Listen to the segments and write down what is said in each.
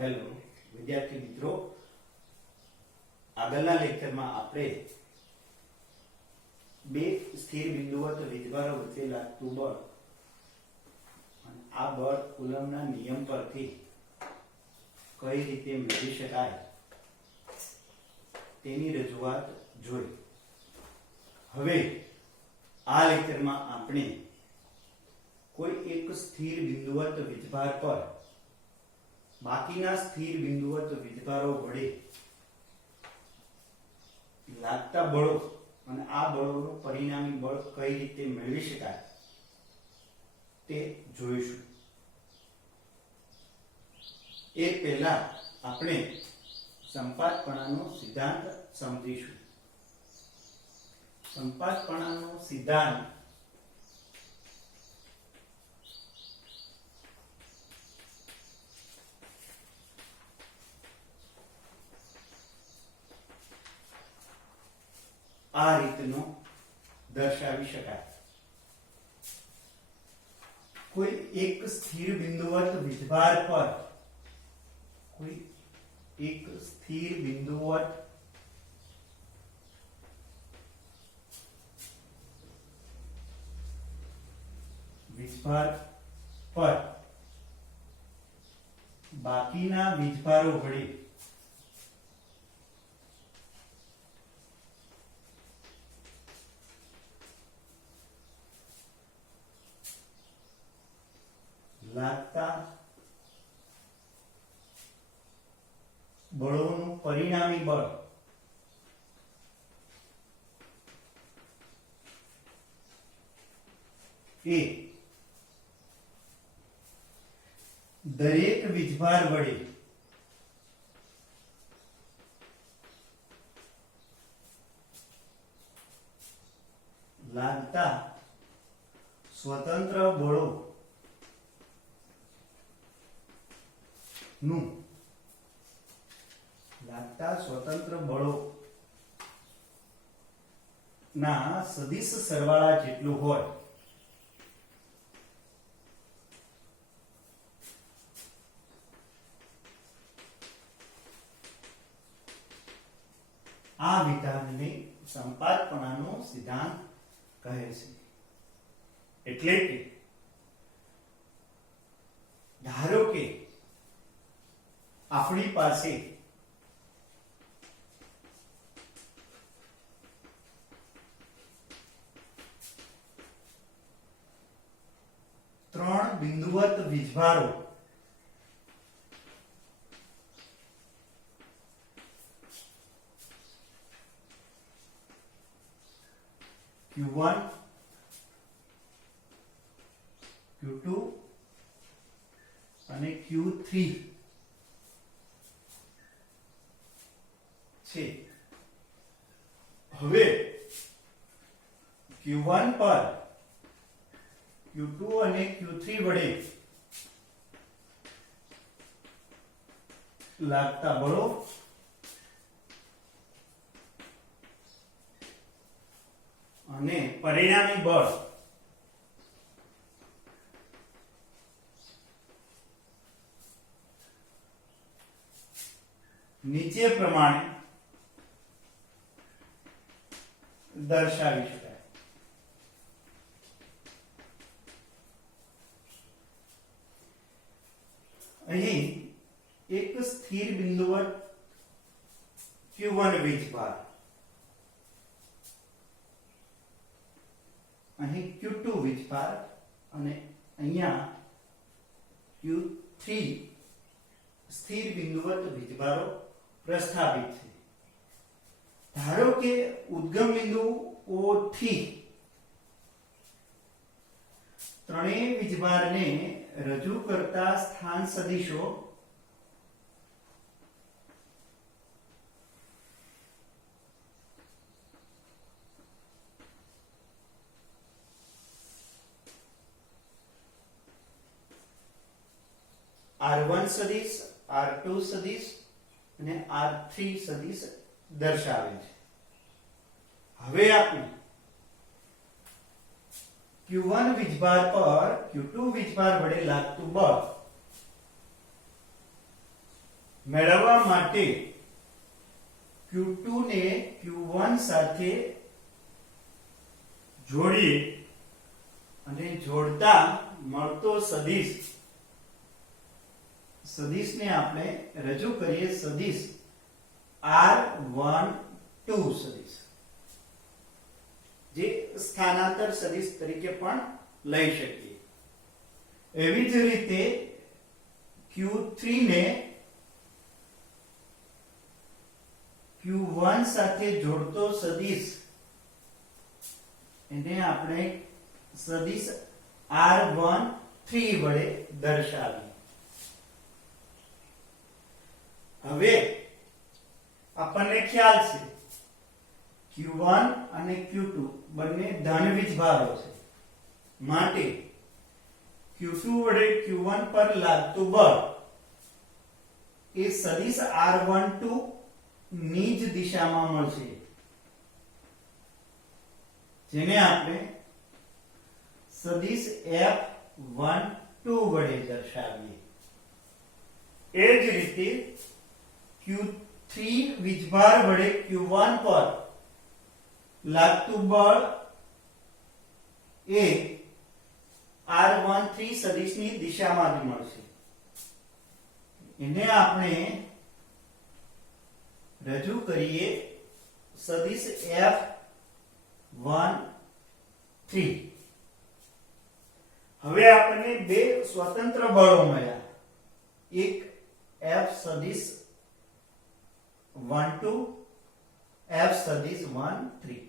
Hello વિદ્યાર્થી મિત્રો, આગળના લેક્ચરમાં આપણે બે સ્થિર બિંદુઓ તો વીજભારો વચ્ચે લાગતું બળ અને આ બળ કુલમના નિયમ પરથી કઈ રીતે મેળવી શકાય તેની રજૂઆત જોઈ. હવે આ લેક્ચરમાં આપણે કોઈ એક સ્થિર બિંદુવત વીજભાર પર બાકીના સ્થિર બિંદુવત વીજભારો વડે લાગતા બળો અને આ બળોનું પરિણામી બળ કઈ રીતે મેળવી શકાય તે જોઈશું. એ પહેલા આપણે સંપાતપણાનો સિદ્ધાંત સમજીશું. સંપાતપણાનો સિદ્ધાંત આ રીતનો દર્શાવી શકાય. કોઈ એક સ્થિર બિંદુવત વીજભાર પર બાકીના વીજભારો વડે લાગતા બળોનું પરિણામી બળ એ દરેક વીજભાર વડે લાગતા સ્વતંત્ર બળો ના સદિશ સરવાળા જેટલું હોય. આ વિધાનને સંપાતપણાનો સિદ્ધાંત કહે છે. એટલે કે ધારો કે આપણી પાસે ત્રણ બિંદુવત વીજભારો Q1 Q2 અને Q3 છે. હવે Q1 પર Q2 અને Q3 વડે લાગતા બળો અને પરિણામી બળ નીચે પ્રમાણે દર્શાવી શકાય. અહીં એક સ્થિર બિંદુવત Q1 વીજભાર, અહીં Q2 વીજભાર અને અહીંયા Q3 સ્થિર બિંદુવત વીજભારો પ્રસ્થાપિત છે. ધારો કે ઉદ્ગમ બિંદુ O થી ત્રણેય વીજભારને રજૂ કરતા સ્થાન સદિશો R1 સદિશ, R2 સદિશ અને R3 સદિશ દર્શાવે છે. હવે આપણે Q1 વીજભાર પર Q2 વીજભાર વડે લાગતું બળ મેળવવા માટે Q2 ને Q1 સાથે જોડીએ અને જોડતા મળતો સદિશને આપણે રજૂ કરીએ સદિશ R12 સદિશ, જે સ્થાનાંતર સદિશ તરીકે પણ લઈ શકીએ. એવી જ રીતે Q3 ને Q1 સાથે જોડતો સદિશ, એને આપણે સદિશ R13 વડે દર્શાવીએ. હવે આપણને ખ્યાલ છે Q1 અને Q2 બંને ધન વીજભારો છે, માટે Q2 વડે Q1 પર લાગતું બળ એ સદિશ R12 ની જ દિશામાં મળશે, જેને આપણે સદિશ F12 વડે દર્શાવીએ. એ જ રીતે Q3 વીજભાર વડે Q1 પર લાગતું બળ એ R13 સદિશની દિશામાં જ મળશે. એને આપણે રજૂ કરીએ સદિશ F13. હવે આપણને બે સ્વતંત્ર બળો મળ્યા, એક F સદિશ 12, F સદિશ 13.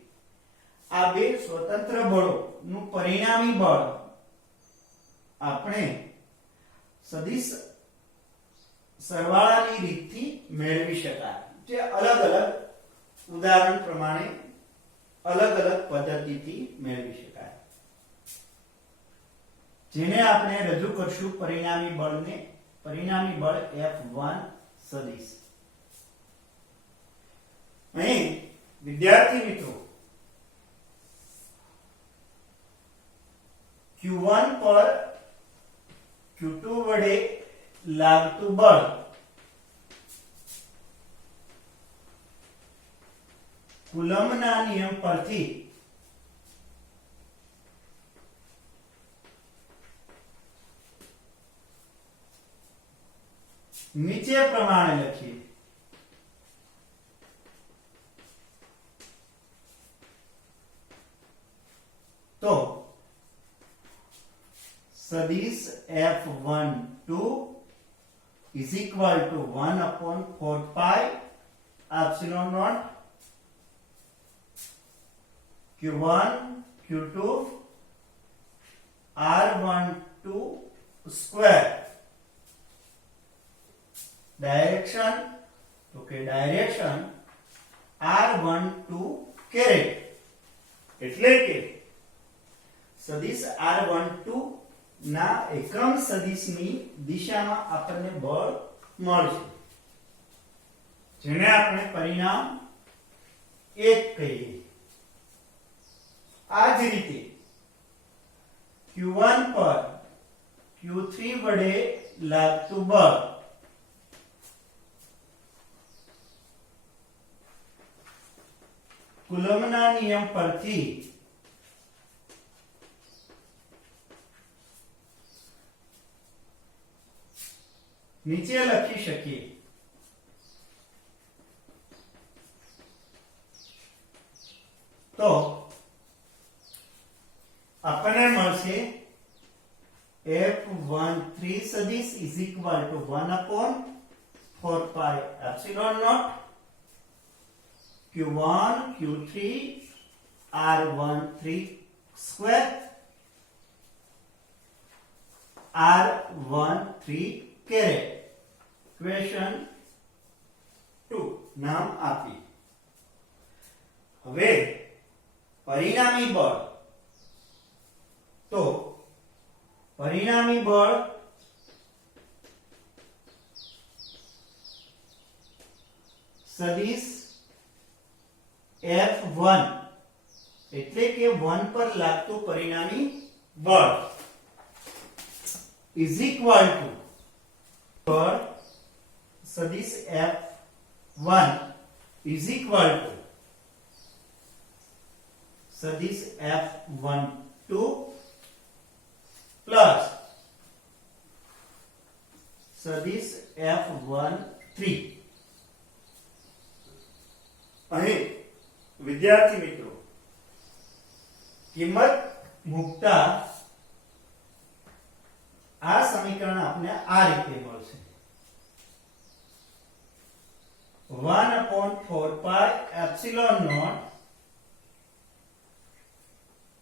આ બે સ્વતંત્ર બળોનું પરિણામી બળ આપણે સદિશ સરવાળાની રીતથી મેળવી શકાય, જે અલગ અલગ ઉદાહરણ પ્રમાણે અલગ અલગ પદ્ધતિથી મેળવી શકાય, જેને આપણે રજૂ કરશું પરિણામી બળ F1 સદિશ. અહીં વિદ્યાર્થી મિત્રો Q1 પર Q2 વડે લાગતું બળ કુલમ્બના નિયમ પરથી નીચે પ્રમાણે લખીએ. તો સદિશ F12 is equal to 1 upon 4 pi epsilon naught Q1 Q2 R12 square. Direction direction R12 caret, એટલે કે સદિશ R12 ના એકમ સદિશની દિશામાં આપણને બળ મળશે, જેને આપણે પરિણામ 1 કહીએ. આ જ રીતે Q1 પર Q3 વડે લાગતું બળ કુલમ્બના નિયમ પરથી નીચે લખી શકીએ. તો આપણને મળશે F13 સદિશ is equal to 1 upon 4 pi epsilon naught Q1 Q3 R13 square R13 caret. Question 2 નામ આપી. હવે પરિણામી બળ, તો પરિણામી બળ સદિશ F1 એટલે કે 1 પર લાગતું પરિણામી બળ is equal to બળ સદિશ F1 is equal to સદિશ F12 પ્લસ સદિશ F13. અહીં વિદ્યાર્થી મિત્રો કિંમત મૂકતા આ સમીકરણ આપણે આ રીતે મળશે 1/4 pi epsilon naught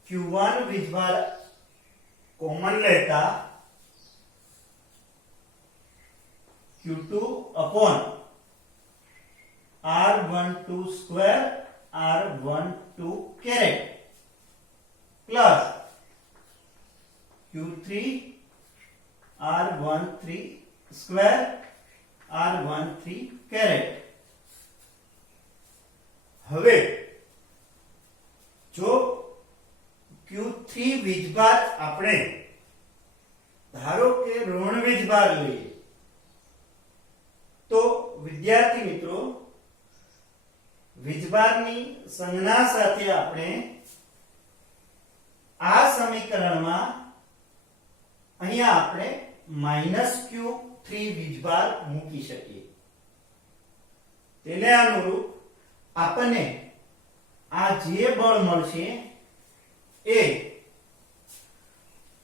q1 વીજભાર કોમન લેતા q2 upon r12 square r12 caret plus q3 r13 square r13 caret. હવે જો q3 વીજભાર આપણે ધારો કે ઋણ વીજભાર લઈએ તો વિદ્યાર્થી મિત્રો વીજભારની સંજ્ઞા સાથે આપણે આ સમીકરણમાં અહીંયા આપણે -q3 વીજભાર મૂકી શકીએ. તેને અનુરૂપ આપણને આ જે બળ મળશે એ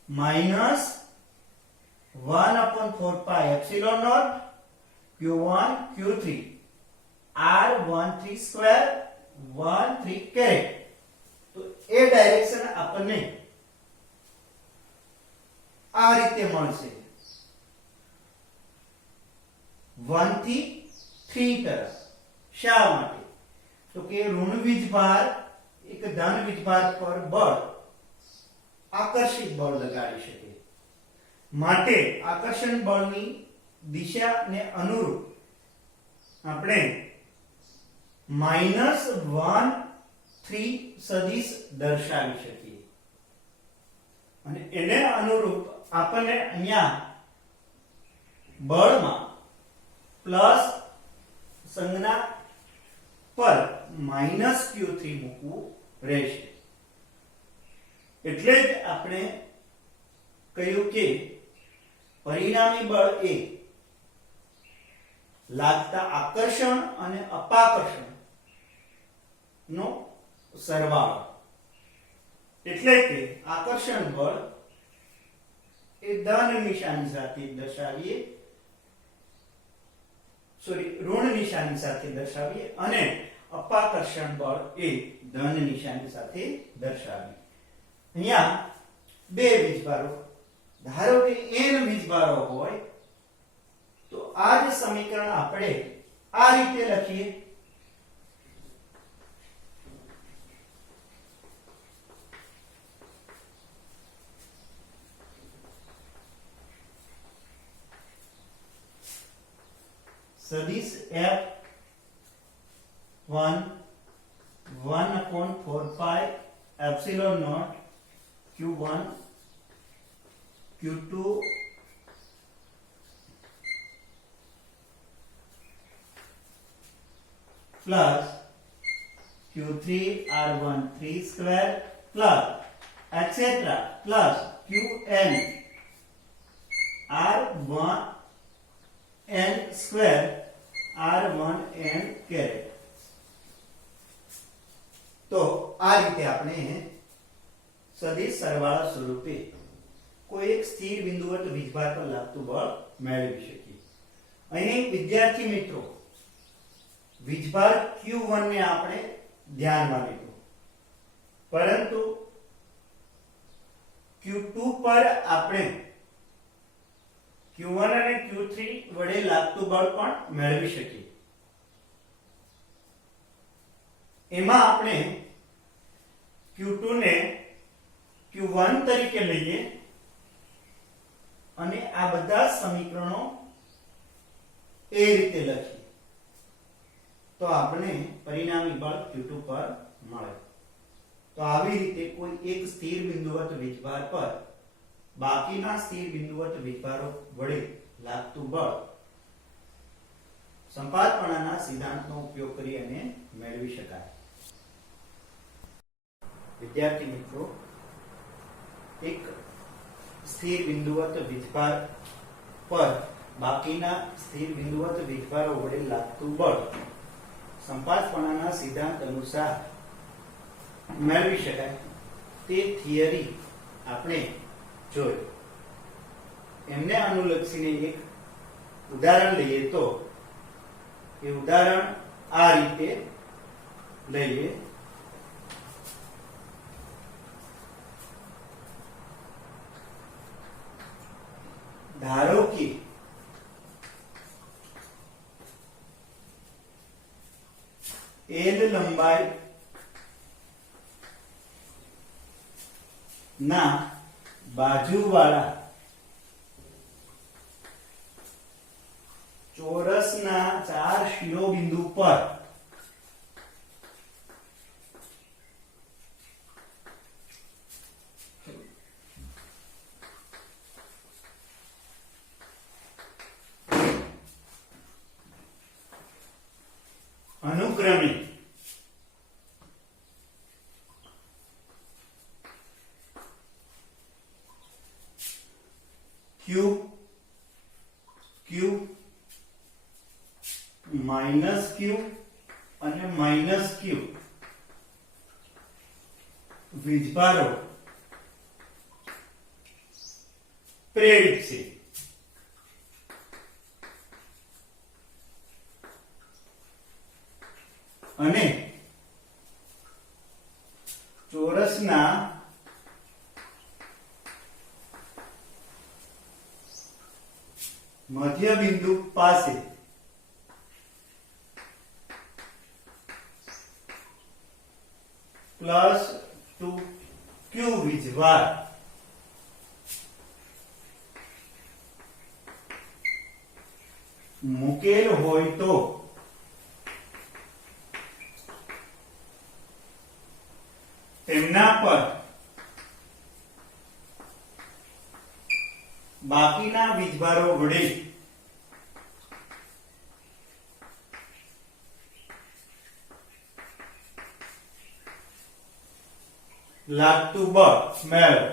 -1/4 pi epsilon naught q1 q3 r13 square 13 caret. તો એ ડાયરેક્શન આપણને આ રીતે મળશે 1 થી 3 તરફ. શા માટે? તો કે ઋણ વીજભાર એક ધન વીજભાર પર બળ આકર્ષિત બળ લગાડી શકે, માટે આકર્ષણ બળની દિશાને અનુરૂપ આપણે -1/3 સદિશ દર્શાવી શકીએ અને એને અનુરૂપ આપણને અહીંયા બળમાં પ્લસ સંજ્ઞા પર -q3 મૂકવું રહેશે. એટલે જ આપણે કહ્યું કે પરિણામી બળ એ લાગતા આકર્ષણ અને અપાકર્ષણ નો સરવાળો. એટલે કે આકર્ષણ બળ એ ધન નિશાની સાથે દર્શાવીએ, ઋણ નિશાની સાથે દર્શાવીએ અને અપાકર્ષણ બળ એ ધન નિશાની સાથે દર્શાવીએ. અહીંયા બે વીજભારો, ધારો કે n વીજભારો હોય તો આ જ સમીકરણ આપણે આ રીતે લખીએ. સદિશ F1 1/4 pi epsilon naught q1 q2 plus q3 r13 square plus etc plus qn r1n square r1n caret. તો આ રીતે આપણે સદિશ સરવાળા સ્વરૂપે કોઈ એક સ્થિર બિંદુવત વીજભાર પર લાગતું બળ મેળવી શકીએ. અહીં વિદ્યાર્થી મિત્રો વીજભાર q1 ને આપણે ધ્યાનમાં લીધો, પરંતુ q2 પર આપણે q1 અને q3 વડે લાગતું બળ પણ મેળવી શકીએ. એમાં આપણે q2 ને q1 તરીકે લઈએ અને આ બધા સમીકરણો એ રીતે લખીએ તો આપણે પરિણામી બળ q2 પર મળે. તો આવી રીતે કોઈ એક સ્થિર બિંદુવત વીજભાર પર બાકીના સ્થિર બિંદુવત વીજભારો વડે લાગતું બળ સંપાતપણાના સિદ્ધાંતનો ઉપયોગ કરી અને મેળવી શકાય. વિદ્યાર્થી મિત્રો, એક સ્થિર બિંદુવત વીજભાર પર બાકીના સ્થિર બિંદુવત વીજભારો વડે લાગતું બળ સંપાતપણાના સિદ્ધાંત અનુસાર મેળવી શકાય તે થિયરી આપણે જોઈ. એમને અનુલક્ષીને એક ઉદાહરણ લઈએ તો એ ઉદાહરણ આ રીતે લઈએ. ધારો કે L લંબાઈ ના બાજુવાળા ચોરસના 4 શિરોબિંદુ પર અનુક્રમે Q, Q, -Q અને -Q વીજભારો પ્રેરિત છે. અને ચોરસના મધ્ય બિંદુ પાસે +2q વીજભાર મૂકેલ હોય તો તેમના પર બાકીના વીજભારો વડે લાગતું બળ મેળવો.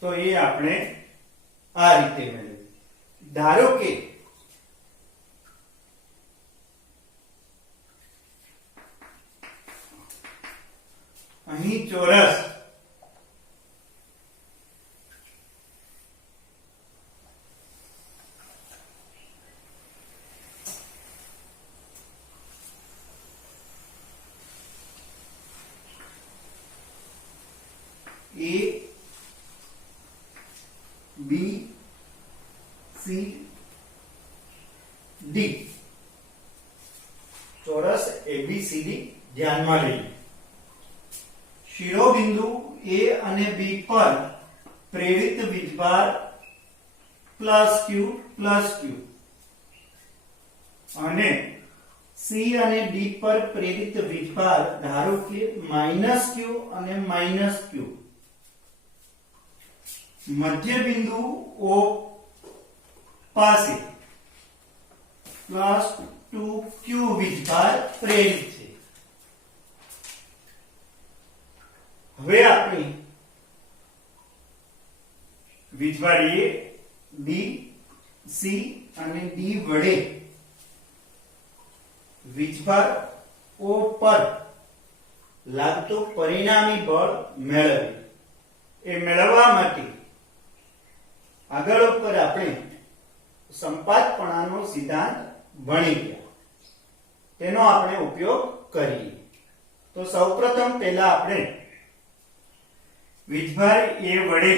તો એ આપણે આ રીતે મેળવીએ. ધારો કે અહીં ચોરસ A, B, C, D ચોરસ ABCD ધ્યાનમાં લઈએ. શિરોબિંદુ A અને B પર પ્રેરિત વીજભાર +Q અને C અને D પર પ્રેરિત વીજભાર ધારો કે -Q અને -Q. મધ્ય બિંદુ O પાસે +2q વીજભાર પ્રેરિત છે. હવે આપણે વીજભાર A, B, C અને D વડે વીજભાર O પર લાગતું પરિણામી બળ મેળવીએ. એ મેળવવા માટે આગળ ઉપર આપણે સંપાતપણાનો સિદ્ધાંત ભણી ગયા, તેનો આપણે ઉપયોગ કરીએ. તો સૌપ્રથમ પહેલા આપણે વીજભાર A વડે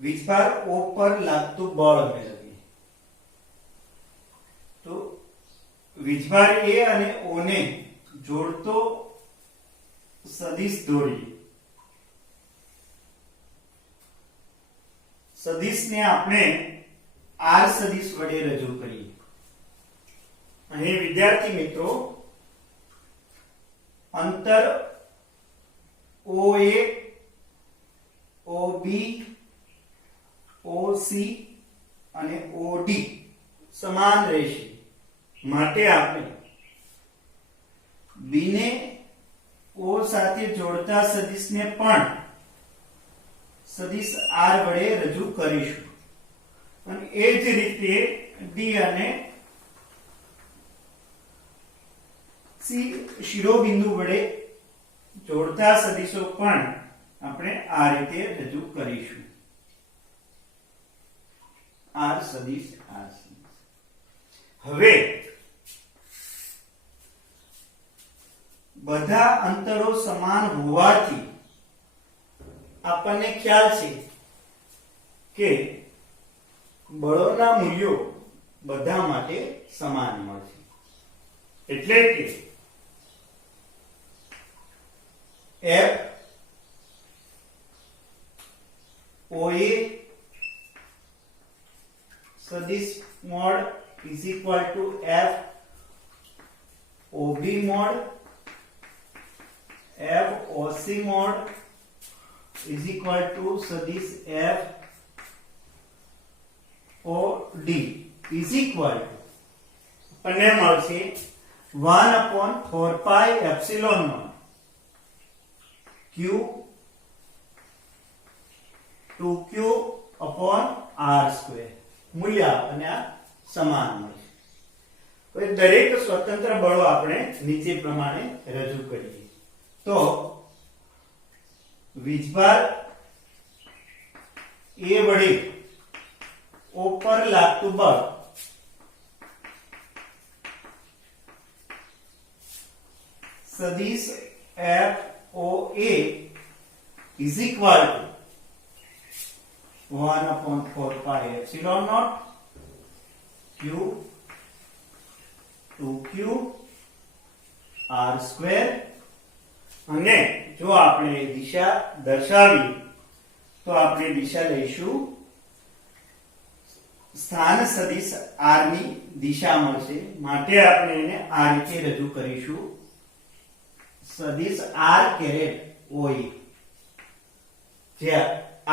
વીજભાર O પર લાગતું બળ મેળવીએ. તો વીજભાર A અને O ને જોડતો સદિશ દોરીએ. સદિશને આપણે R સદિશ વડે રજૂ કરીએ. અહીં વિદ્યાર્થી મિત્રો અંતર O1 માટે આપણે b ને o સાથે જોડતા સદિશને પણ સદિશ r વડે રજૂ કરીશું અને એ જ રીતે d અને c શિરોબિંદુ વડે જોડતા સદિશો પણ આપણે આ રીતે રજૂ કરીશું. r સદિશ r સદિશ. હવે બધા અંતરો સમાન હોવાથી આપણને ખ્યાલ છે કે બળોના મૂલ્યો બધા માટે સમાન મળશે. એટલે કે F OA સદિશ mod is equal to F OB mod, F OC mod is equal to સદિશ F OD is equal to આપણને મળશે 1/4 pi epsilon naught Q 2Q upon R square. મૂલ્ય આપણને આ સમાન મળશે. હવે દરેક સ્વતંત્ર બળો આપણે નીચે પ્રમાણે રજૂ કરીએ. તો વીજભાર A વડે O પર લાગતું બળ સદિશ FOA is equal to 1/4 pi epsilon naught Q 2Q R square. અને જો આપણે દિશા દર્શાવીએ તો આપણે દિશા લઈશું સ્થાન સદિશ r ની દિશા મળશે. માટે આપણે એને આ રીતે રજૂ કરીશું સદિશ r કેરેટ OA. જે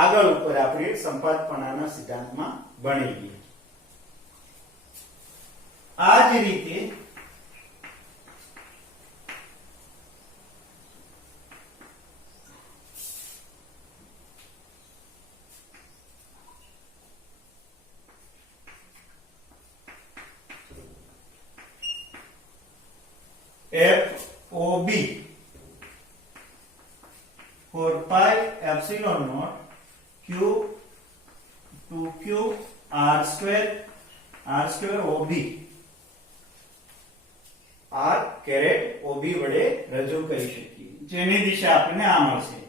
આગળ ઉપર આપણે સંપાતપણાના સિદ્ધાંતમાં ભણી ગયા. આ જ રીતે FOB 4 pi epsilon naught Q 2Q R square OB R caret OB વડે રજૂ કરી શકીએ. જેની દિશા આપણને આ મળશે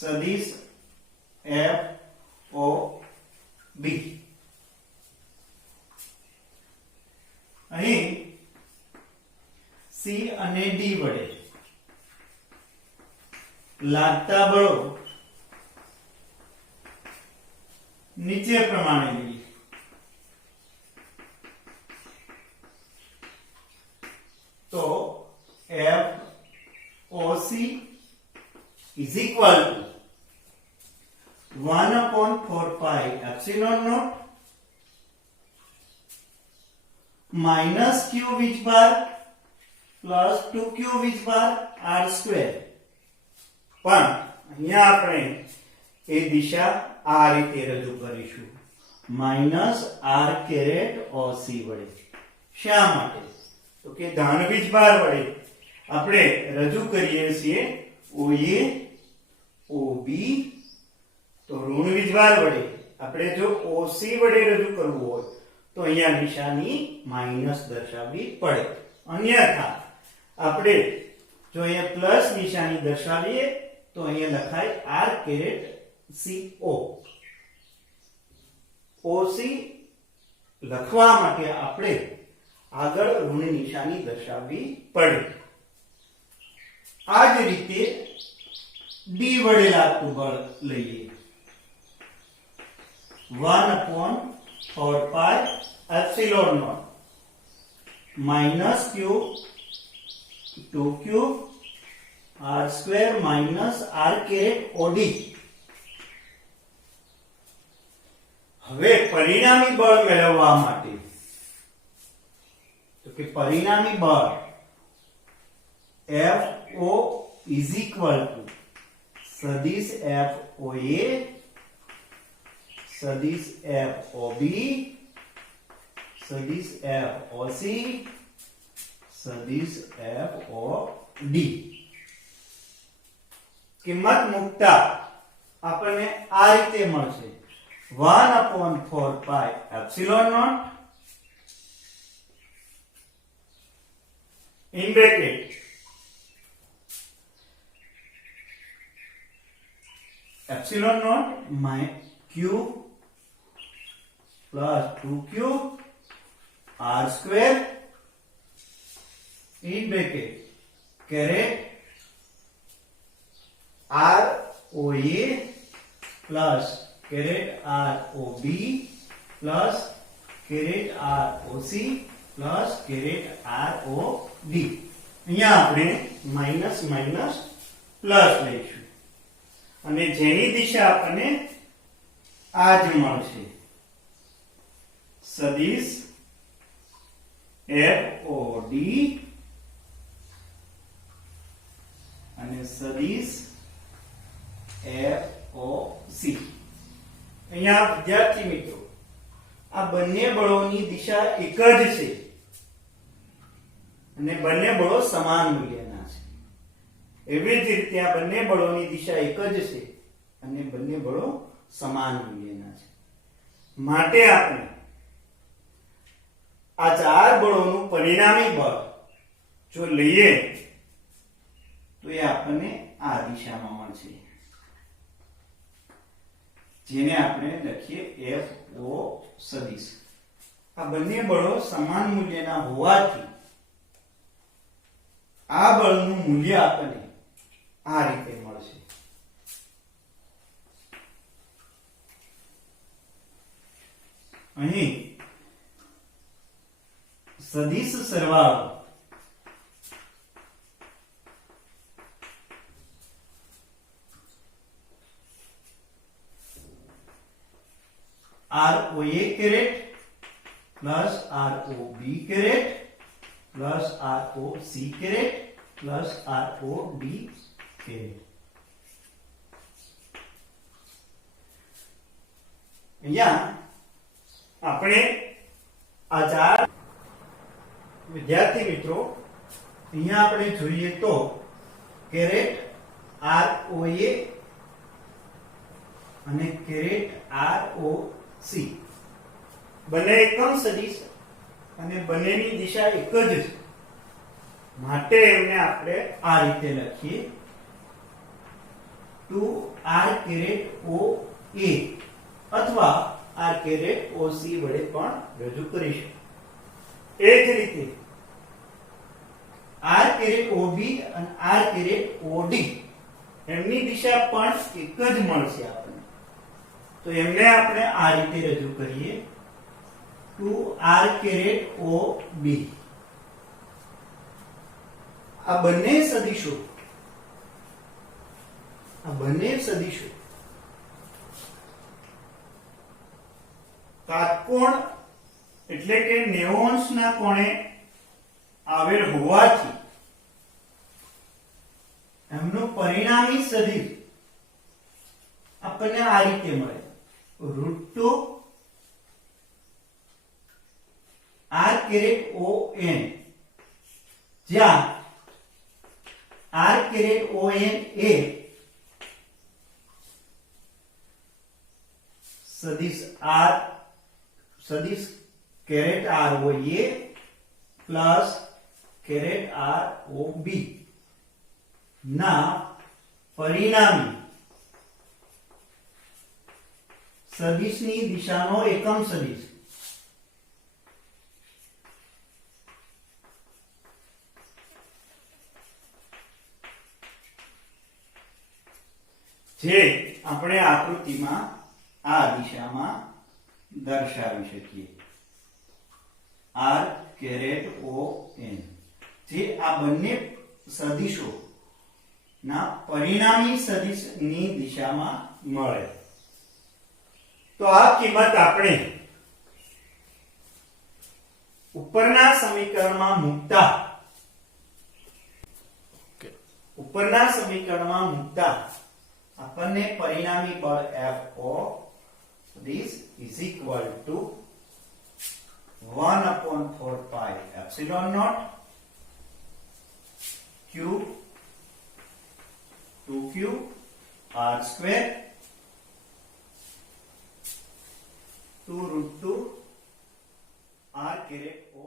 સદિશ FOB. અહીં C અને D વડે લાગતા બળો નીચે પ્રમાણે લઈએ. તો FOC is equal to 1/4 pi epsilon naught minus Q વીજભાર plus 2Q વીજભાર R square. પણ અહીંયા આપણે એ દિશા આ રીતે રજૂ કરીશું માઈનસ r કેરેટ OC વડે. શા માટે? તો કે ધન વીજભાર વડે આપણે રજૂ કરીએ છીએ OA OB. તો ઋણ વીજભાર વડે આપણે જો OC વડે રજૂ કરવું હોય તો અહીંયા નિશાની માઈનસ દર્શાવવી પડે. અન્યથા આપણે જો અહીંયા પ્લસ નિશાની દર્શાવીએ તો અહીંયા લખાય r કેરેટ CO. OC લખવા માટે આપણે આગળ ઋણ નિશાની દર્શાવવી પડે. આ જ રીતે D વડે લાગતું બળ લઈએ 1/4 pi epsilon naught minus Q 2Q R square minus R caret OD. હવે પરિણામી બળ મેળવવા માટે કે પરિણામી બળ FO is equal to સદિશ FOA સદિશ FOB સદિશ FOC સદિશ FOD કિંમત મૂકતા આપણને આ રીતે મળશે 1/4 pi epsilon naught in bracket epsilon naught q plus 2q r square in bracket caret r oa plus caret r ob plus caret r oc plus caret r o d અહીંયા આપણે minus minus plus લઈશું અને જેની દિશા આપણને આ જ મળશે સદિશ FOD અને સદિશ FOC અહીંયા વિદ્યાર્થી મિત્રો આ બંને બળોની દિશા એક જ છે અને બંને બળો સમાન મૂલ્યના છે એવી જ રીતે આ બંને બળોની દિશા એક જ છે અને બંને બળો સમાન મૂલ્યના છે માટે આપણે આ ચાર બળોનું પરિણામી બળ જો લઈએ તો એ આપણને આ દિશામાં મળશે જેને આપણે લખીએ FO સદિશ આ બંને બળો સમાન મૂલ્યના હોવાથી આ બળનું મૂલ્ય આપણને આ રીતે મળશે અહીં સદિશ સરવાળો ROA caret plus ROB caret plus ROC caret plus ROD caret અહીંયા આપણે આ ચાર વિદ્યાર્થી મિત્રો અહીંયા આપણે જોઈએ તો કેરેટ ROA અને કેરેટ ROC બંને એકમ સદિશ અને બંનેની દિશા એક જ છે માટે એમને આપણે આ રીતે લખીએ 2R કેરેટ OA અથવા R કેરેટ OC વડે પણ રજૂ કરીશું એ જ રીતે R કેરેટ OB અને R કેરેટ OD એમની દિશા પણ એક જ મળશે આપણને તો એમને આપણે આ રીતે રજૂ કરીએ 2R કેરેટ OB આ બંને સદિશો કાટકોણ એટલે કે 90 અંશના કોણે આવેલ હોવાથી એમનું પરિણામી સદિશ આપણને આ રીતે મળે √2 R કેરેટ ON જ્યાં R કેરેટ ON એ સદિશ caret ROA plus caret ROB ના પરિણામી સદિશની દિશાનો એકમ સદિશ જે આપણે આકૃતિમાં આ દિશામાં દર્શાવી શકીએ R કેરેટ ON જે આ બંને સદિશો ના પરિણામી સદિશની દિશામાં મળે તો આ કિંમત આપણે ઉપરના સમીકરણમાં મૂકતા આપણને પરિણામી બળ F of this is equal to 1/4 pi epsilon naught q 2q r square 2 √2 r caret o